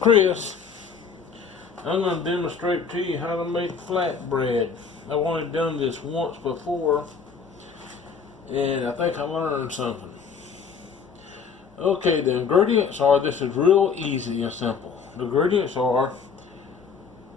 Chris. I'm going to demonstrate to you how to make flatbread. I've only done this once before, and I think I learned something. Okay, the ingredients are, this is real easy and simple. The ingredients are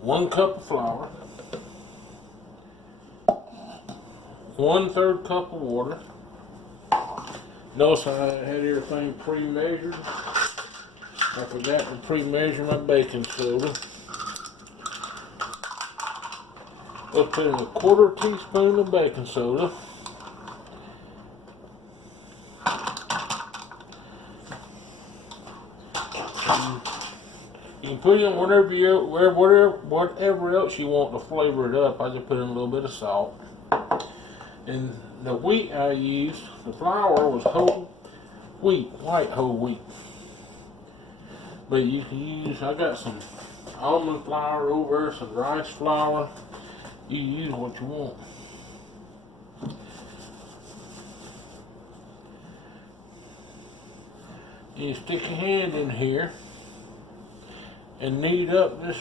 1 cup of flour, 1/3 cup of water. Notice I had everything pre-measured. I forgot to pre-measure my baking soda. We'll put in 1/4 teaspoon of baking soda. You can put in whatever else you want to flavor it up. I just put in a little bit of salt. And the wheat I used, the flour was whole wheat, white whole wheat. But you can use, I got some almond flour over, some rice flour. You use what you want. You stick your hand in here and knead up this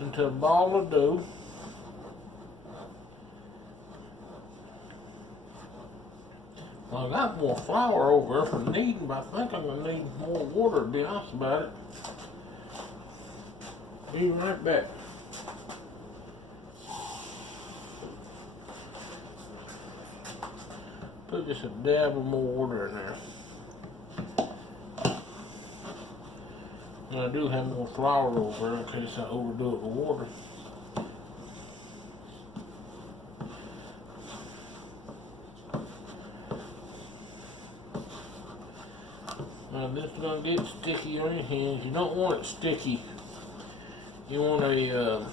into a ball of dough. Well, I got more flour over there for kneading, but I think I'm going to need more water, to be honest about it. Be right back. Put just a dab of more water in there. And I do have more flour over there in case I overdo it with water. Now this is going to get sticky on your hands. You don't want it sticky. You want a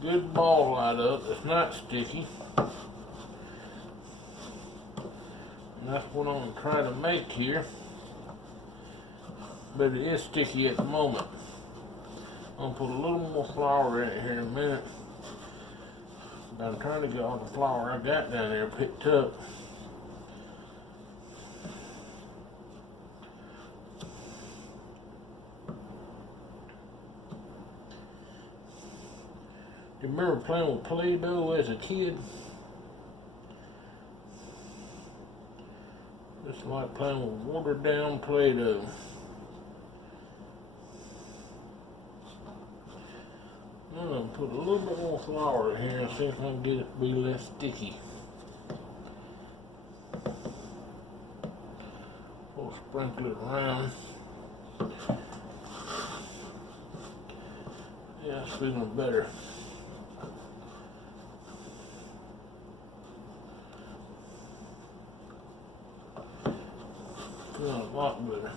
good ball light up that's not sticky. And that's what I'm going to try to make here. But it is sticky at the moment. I'm going to put a little more flour in it here in a minute. But I'm trying to get all the flour I got down there picked up. You remember playing with Play-Doh as a kid? Just like playing with watered down Play-Doh. I'm going to put a little bit more flour in here and see if I can get it to be less sticky. We'll sprinkle it around. Yeah, it's feeling better. Feeling a lot better.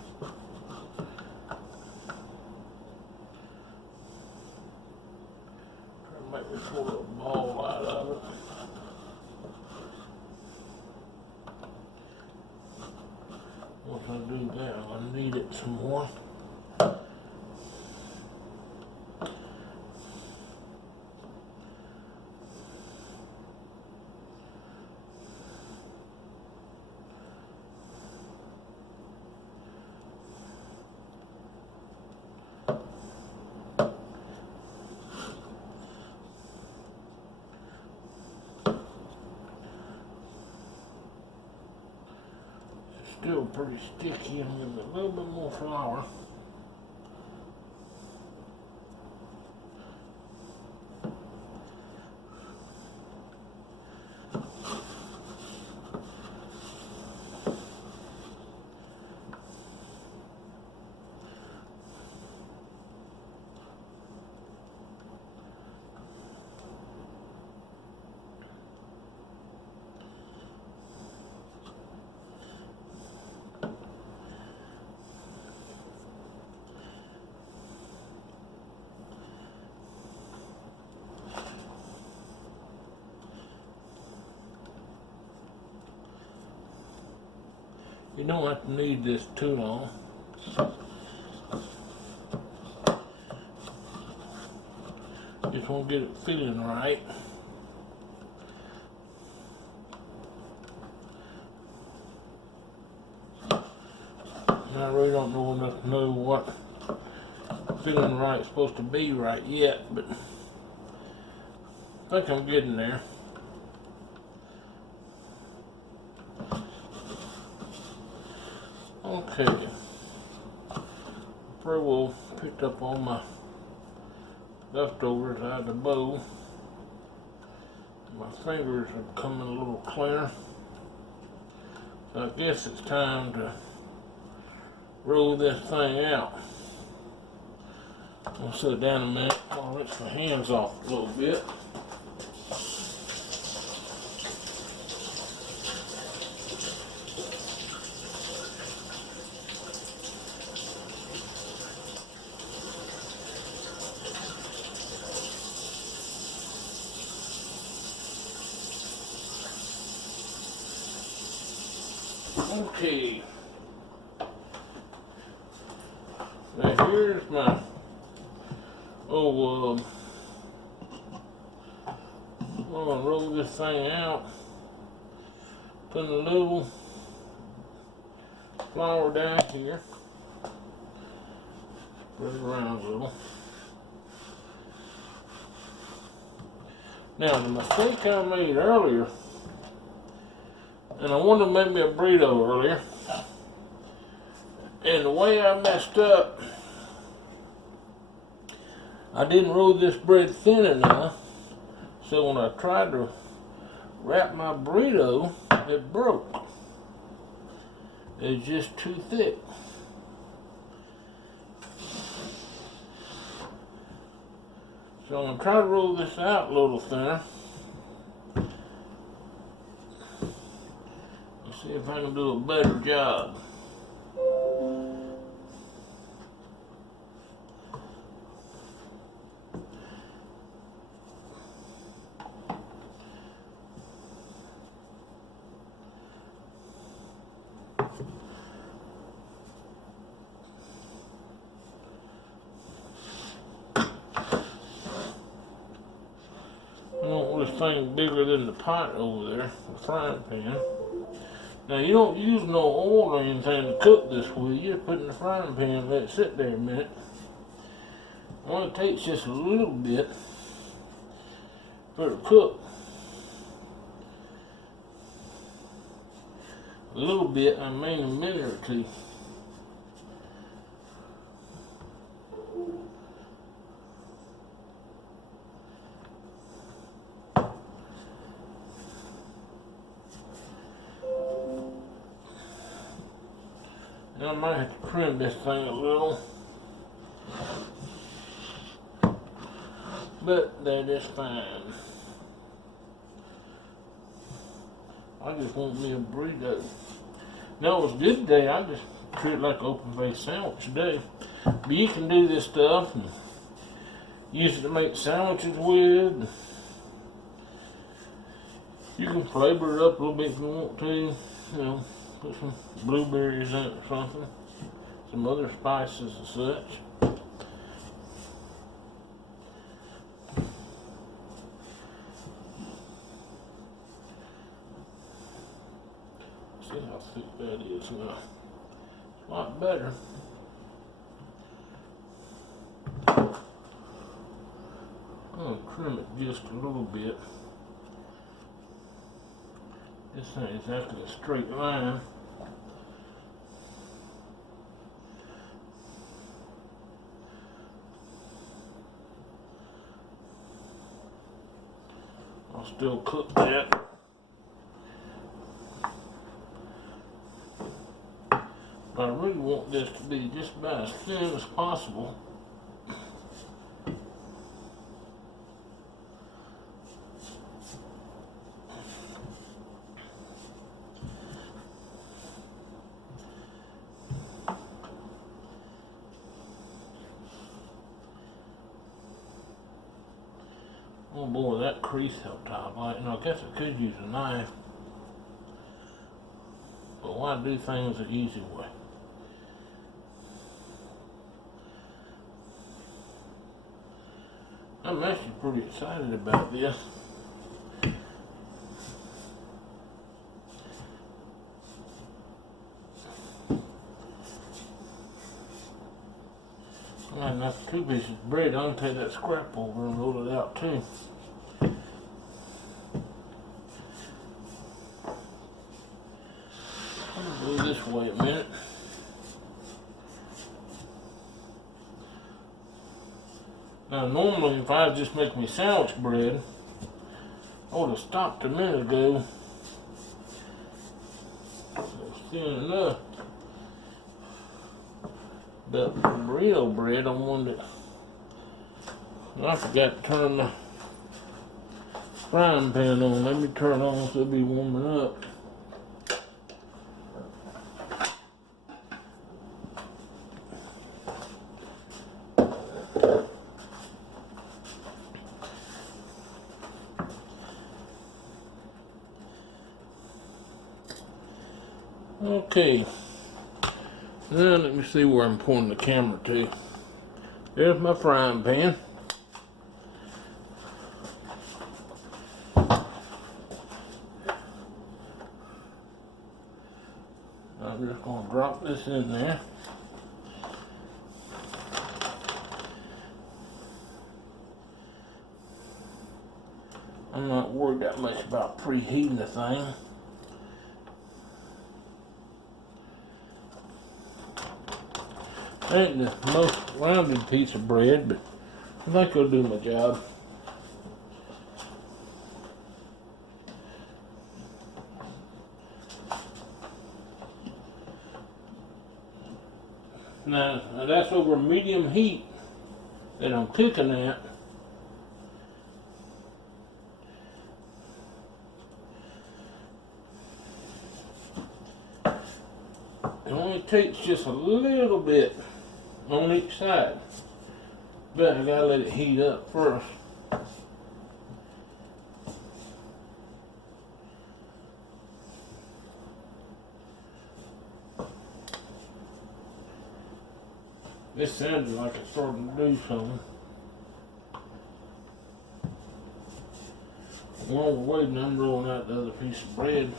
Try to make this little ball out of it. Once I do that, I'm going to knead it some more. Still pretty sticky. I'm giving it a little bit more flour. You don't have to knead this too long. Just want to get it feeling right. I really don't know enough to know what feeling right is supposed to be right yet, but I think I'm getting there. Okay. Pretty well picked up all my leftovers out of the bowl. My fingers are becoming a little cleaner. So I guess it's time to roll this thing out. I'm gonna sit down a minute while I rinse my hands off a little bit. Okay. Now here's my I'm gonna roll this thing out. Put a little flour down here. Spread it around a little. Now the mistake I made earlier, and I wanted to make me a burrito earlier, and the way I messed up, I didn't roll this bread thin enough, so when I tried to wrap my burrito, it broke. It was just too thick. So I'm going to try to roll this out a little thinner. Let's see if I can do a better job. I don't want this thing bigger than the pot over there, the frying pan. Now you don't use no oil or anything to cook this with. You just put it in the frying pan and let it sit there a minute. Well, it takes just a little bit for it to cook. A little bit, I mean a minute or two. I might have to trim this thing a little, but that is fine. I just want me a burrito. Now it was good today. I just treat it like an open-faced sandwich today. But you can do this stuff and use it to make sandwiches with. You can flavor it up a little bit if you want to. You know, put some blueberries in it or something. Some other spices and such. See how thick that is now. It's a lot better. I'm going to trim it just a little bit. This ain't exactly a straight line. I'll still cook that. But I really want this to be just about as thin as possible. Oh boy, that crease up top. I guess I could use a knife. But why do things the easy way? I'm actually pretty excited about this. After 2 pieces of bread, I can take that scrap over and roll it out too. I'm gonna go this way a minute. Now normally if I just make me sandwich bread, I would have stopped a minute ago. It's thin enough. But the burrito bread, I wanted to, I forgot to turn the frying pan on. Let me turn it on so it'll be warming up. Okay, now let me see where I'm pointing the camera to. There's my frying pan. I'm just going to drop this in there. I'm not worried that much about preheating the thing. Ain't the most rounded piece of bread, but I think it'll do my job. Now that's over medium heat that I'm cooking at. It only takes just a little bit on each side, but I gotta let it heat up first. This sounded like it's starting to do something. While we're waiting, I'm rolling out the other piece of bread.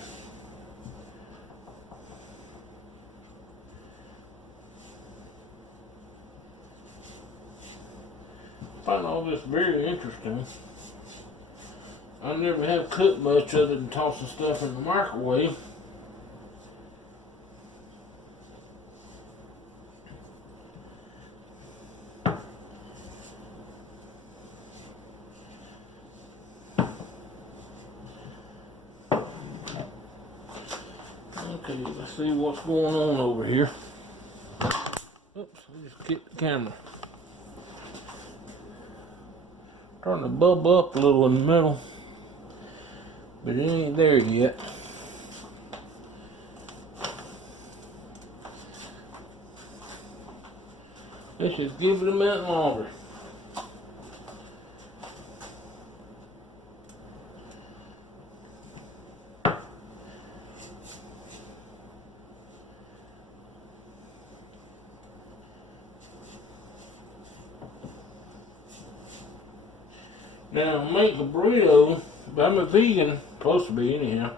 I find all this very interesting. I never have cooked much other than tossing stuff in the microwave. Okay, let's see what's going on over here. Oops, I just kicked the camera. Starting to bubble up a little in the middle, but it ain't there yet. Let's just give it a minute longer. Now, I make a burrito, but I'm a vegan, supposed to be anyhow.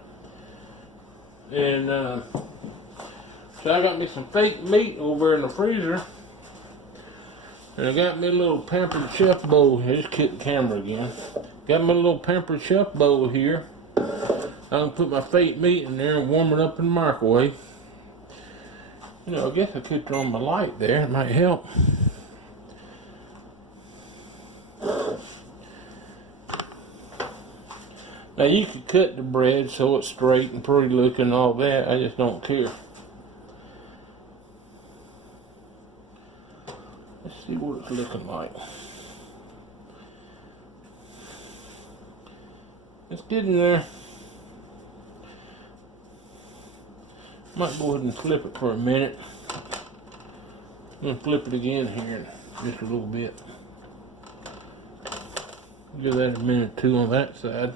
And so I got me some fake meat over in the freezer. And I got me a little pampered chef bowl. I just kicked the camera again. Got me a little pampered chef bowl here. I can put my fake meat in there and warm it up in the microwave. You know, I guess I could turn on my light there. It might help. Now you could cut the bread so it's straight and pretty looking and all that. I just don't care. Let's see what it's looking like. It's getting there. Might go ahead and flip it for a minute. I'm going to flip it again here in just a little bit. Give that a minute or two on that side.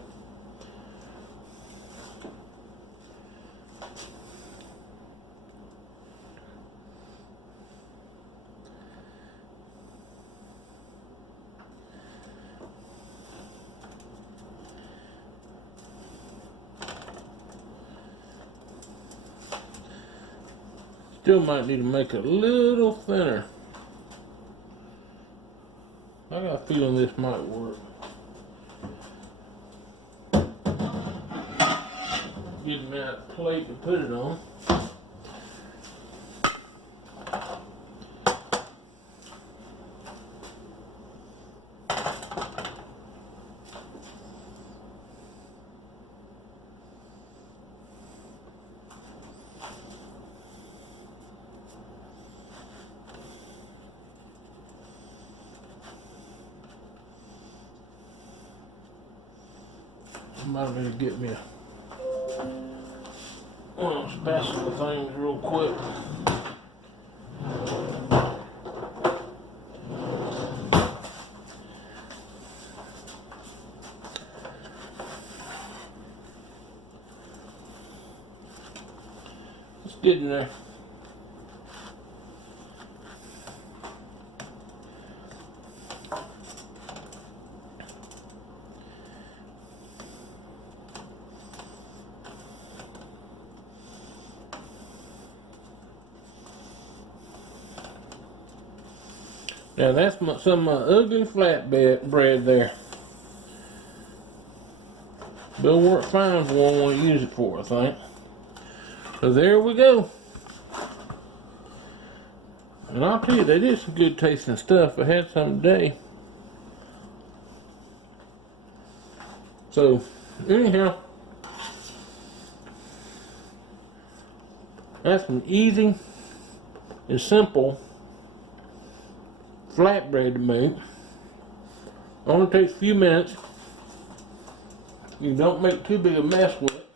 Still might need to make it a little thinner. I got a feeling this might work. Give me that plate to put it on. Somebody better get me one of those spatula things real quick. Let's get in there. Now that's some of my ugly flatbread there. They'll work fine for what I want to use it for, I think. So there we go. And I'll tell you, they did some good tasting stuff. I had some today. So, anyhow, that's an easy and simple flatbread to make. Only takes a few minutes. You don't make too big a mess with it.